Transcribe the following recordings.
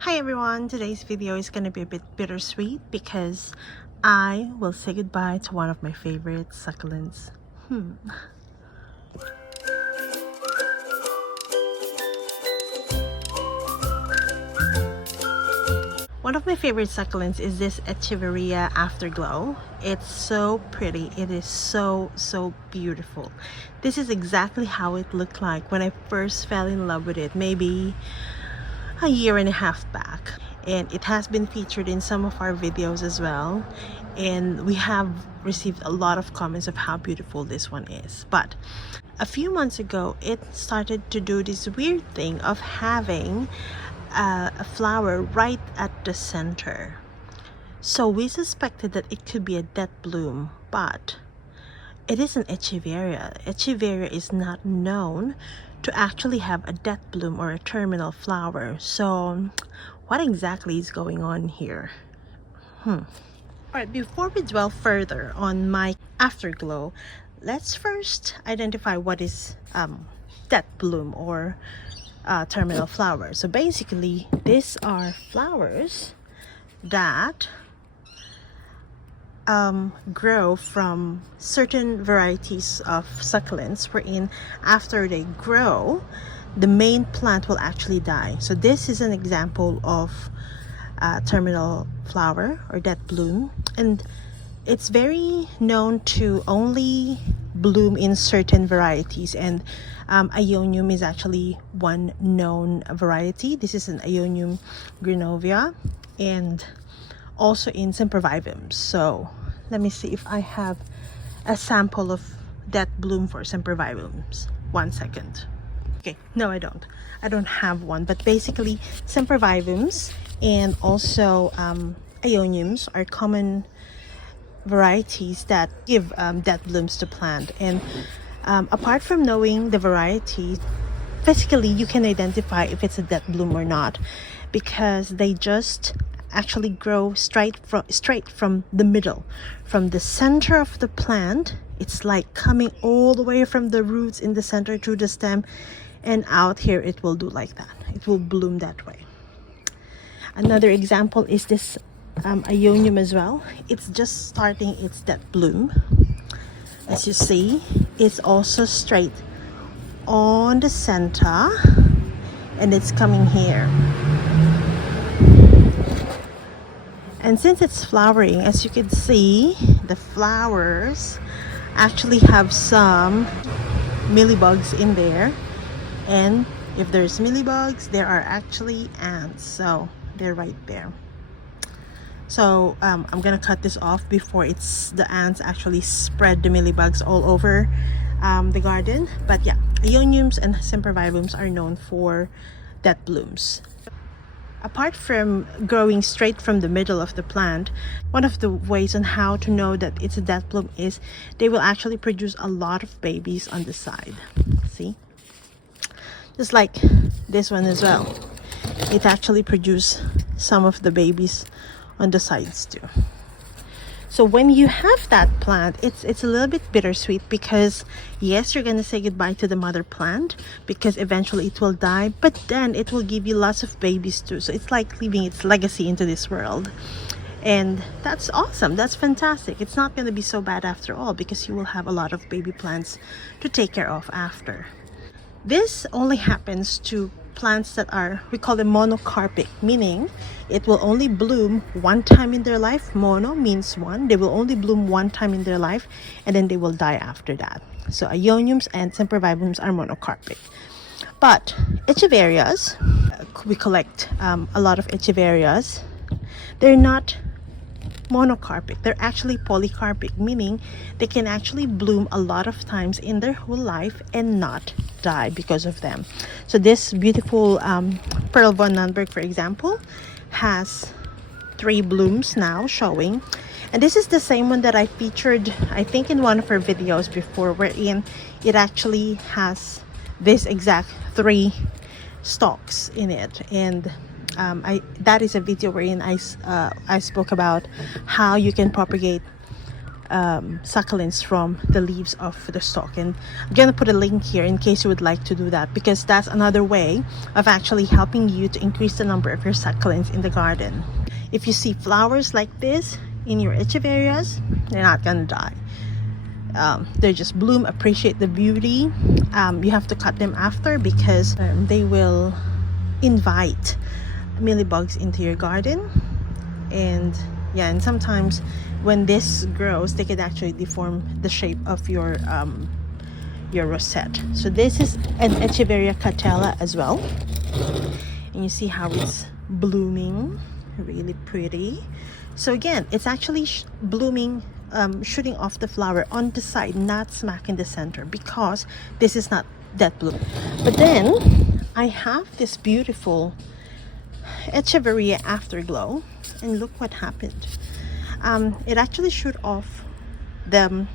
Hi everyone, today's video is going to be a bit bittersweet because I will say goodbye to one of my favorite succulents. One of my favorite succulents is this Echeveria Afterglow. It's so pretty. It is so beautiful. This is exactly how it looked like when I first fell in love with it, maybe a year and a half back. And it has been featured in some of our videos as well, and we have received a lot of comments of how beautiful this one is. But a few months ago it started to do this weird thing of having a flower right at the center. So we suspected that it could be a death bloom, but it is an Echeveria. Echeveria is not known to actually have a death bloom or a terminal flower. So what exactly is going on here? Alright, before we dwell further on my afterglow, let's first identify what is death bloom or terminal flower. So basically, these are flowers that grow from certain varieties of succulents, wherein after they grow, the main plant will actually die. So this is an example of terminal flower or death bloom, and it's very known to only bloom in certain varieties, and Ionium is actually one known variety. This is an Ionium grinovia, and also in sempervivums. So let me see if I have a sample of death bloom for sempervivums. 1 second. Okay, no, I don't have one, but basically sempervivums and also Ioniums are common varieties that give death blooms to plant. And apart from knowing the variety, physically you can identify if it's a death bloom or not, because they just actually grow straight from the middle, from the center of the plant. It's like coming all the way from the roots in the center through the stem, and out here it will do like that. It will bloom that way. Another example is this Ionium as well. It's just starting its death bloom. As you see, it's also straight on the center, and it's coming here. And since it's flowering, as you can see, the flowers actually have some mealybugs in there. And if there's mealybugs, there are actually ants. So they're right there. So I'm gonna cut this off before the ants actually spread the mealybugs all over the garden. But yeah, Ioniums and sempervivums are known for death blooms. Apart from growing straight from the middle of the plant, one of the ways on how to know that it's a death bloom is they will actually produce a lot of babies on the side. See? Just like this one as well. It actually produces some of the babies on the sides too. So when you have that plant, it's a little bit bittersweet, because yes, you're gonna say goodbye to the mother plant because eventually it will die, but then it will give you lots of babies too. So it's like leaving its legacy into this world, and that's awesome. That's fantastic. It's not gonna be so bad after all, because you will have a lot of baby plants to take care of after. This only happens to plants that are, we call them monocarpic, meaning it will only bloom one time in their life. Mono means one. They will only bloom one time in their life, and then they will die after that. So Ioniums and sempervivums are monocarpic. But Echeverias, we collect a lot of Echeverias. They're not monocarpic, they're actually polycarpic, meaning they can actually bloom a lot of times in their whole life and not die because of them. So this beautiful Pearl von Nunberg, for example, has 3 blooms now showing, and this is the same one that I featured, I think, in one of her videos before, wherein it actually has this exact 3 stalks in it. And that is a video wherein I spoke about how you can propagate succulents from the leaves of the stalk. And I'm gonna put a link here in case you would like to do that, because that's another way of actually helping you to increase the number of your succulents in the garden. If you see flowers like this in your Echeverias, they're not gonna die. They just bloom, appreciate the beauty. You have to cut them after, because they will invite mealybugs into your garden. And yeah, and sometimes when this grows, they could actually deform the shape of your rosette. So this is an Echeveria catella as well, and you see how it's blooming, really pretty. So again, it's actually blooming, shooting off the flower on the side, not smack in the center, because this is not that bloom. But then I have this beautiful Echeveria Afterglow, and look what happened. It actually shoot off the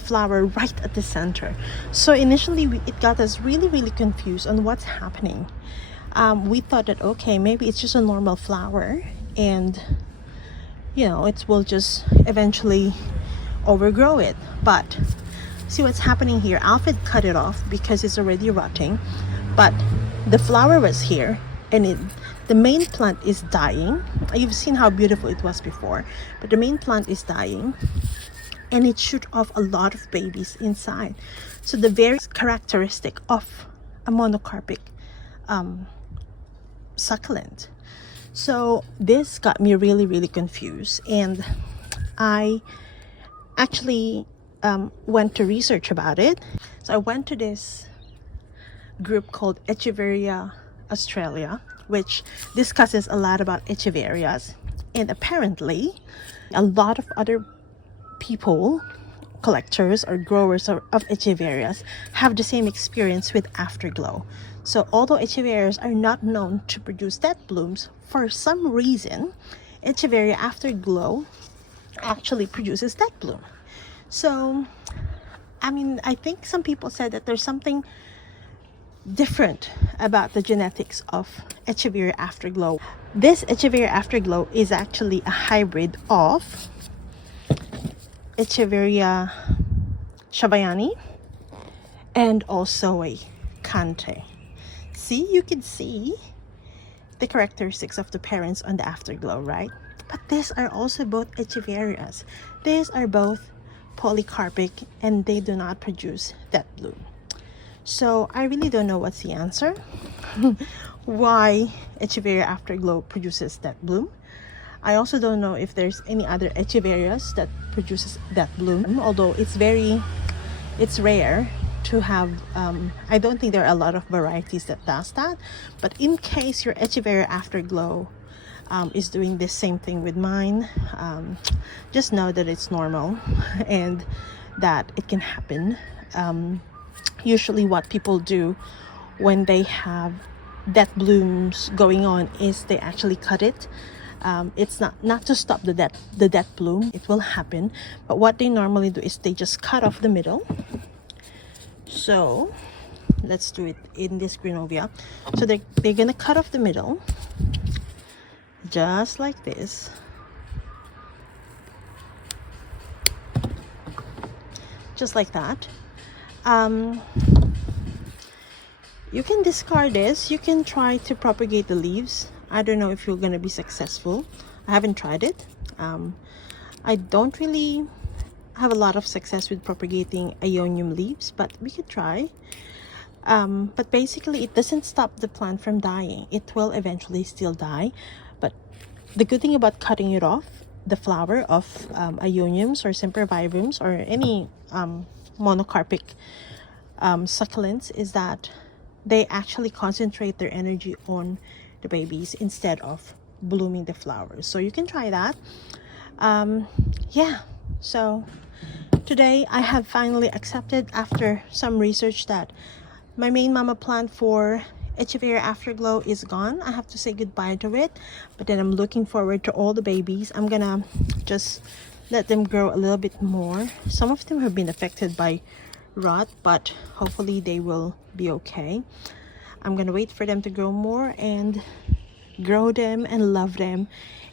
flower right at the center. So initially it got us really confused on what's happening. We thought that, okay, maybe it's just a normal flower, and you know, it will just eventually overgrow it. But see what's happening here. Alfred cut it off because it's already rotting, but the flower was here, and the main plant is dying. You've seen how beautiful it was before, but the main plant is dying, and it shoot off a lot of babies inside. So the very characteristic of a monocarpic succulent. So this got me really confused, and I actually went to research about it. So I went to this group called Echeveria Australia, which discusses a lot about Echeverias, and apparently a lot of other people, collectors or growers of Echeverias, have the same experience with Afterglow. So although Echeverias are not known to produce death blooms, for some reason Echeveria Afterglow actually produces death bloom. So I mean, I think some people said that there's something different about the genetics of Echeveria Afterglow. This Echeveria Afterglow is actually a hybrid of Echeveria Shabayani and also a Kante. See, you can see the characteristics of the parents on the Afterglow, right? But these are also both Echeverias. These are both polycarpic, and they do not produce that bloom. So I really don't know what's the answer why Echeveria Afterglow produces that bloom. I also don't know if there's any other Echeverias that produces that bloom, although it's rare to have. I don't think there are a lot of varieties that does that, but in case your Echeveria Afterglow is doing the same thing with mine, just know that it's normal and that it can happen. Usually what people do when they have death blooms going on is they actually cut it. It's not to stop the death bloom. It will happen, but what they normally do is they just cut off the middle. So let's do it in this greenovia. So they're gonna cut off the middle just like this. Just like that. You can discard this. You can try to propagate the leaves. I don't know if you're gonna be successful. I haven't tried it. I don't really have a lot of success with propagating Ionium leaves, but we could try. But basically it doesn't stop the plant from dying. It will eventually still die, but the good thing about cutting it off, the flower of Ioniums or Sempervirums or any monocarpic succulents, is that they actually concentrate their energy on the babies instead of blooming the flowers. So you can try that. Yeah, so today I have finally accepted, after some research, that my main mama plant for Echeveria Afterglow is gone. I have to say goodbye to it, but then I'm looking forward to all the babies. I'm gonna just let them grow a little bit more. Some of them have been affected by rot, but hopefully they will be okay. I'm gonna wait for them to grow more and grow them and love them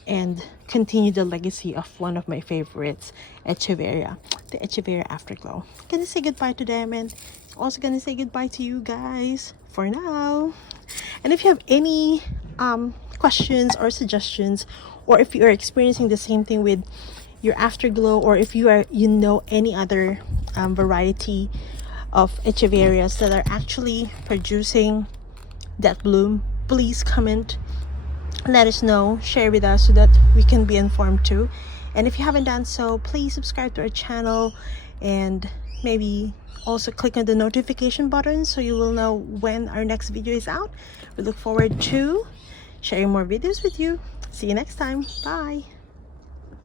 and continue the legacy of one of my favorites, Echeveria, the Echeveria Afterglow. Gonna say goodbye to them, and also gonna say goodbye to you guys for now. And if you have any questions or suggestions, or if you are experiencing the same thing with your Afterglow, or if you know any other variety of Echeverias that are actually producing that bloom, please comment, let us know, share with us so that we can be informed too. And if you haven't done so, please subscribe to our channel, and maybe also click on the notification button so you will know when our next video is out. We look forward to sharing more videos with you. See you next time. Bye.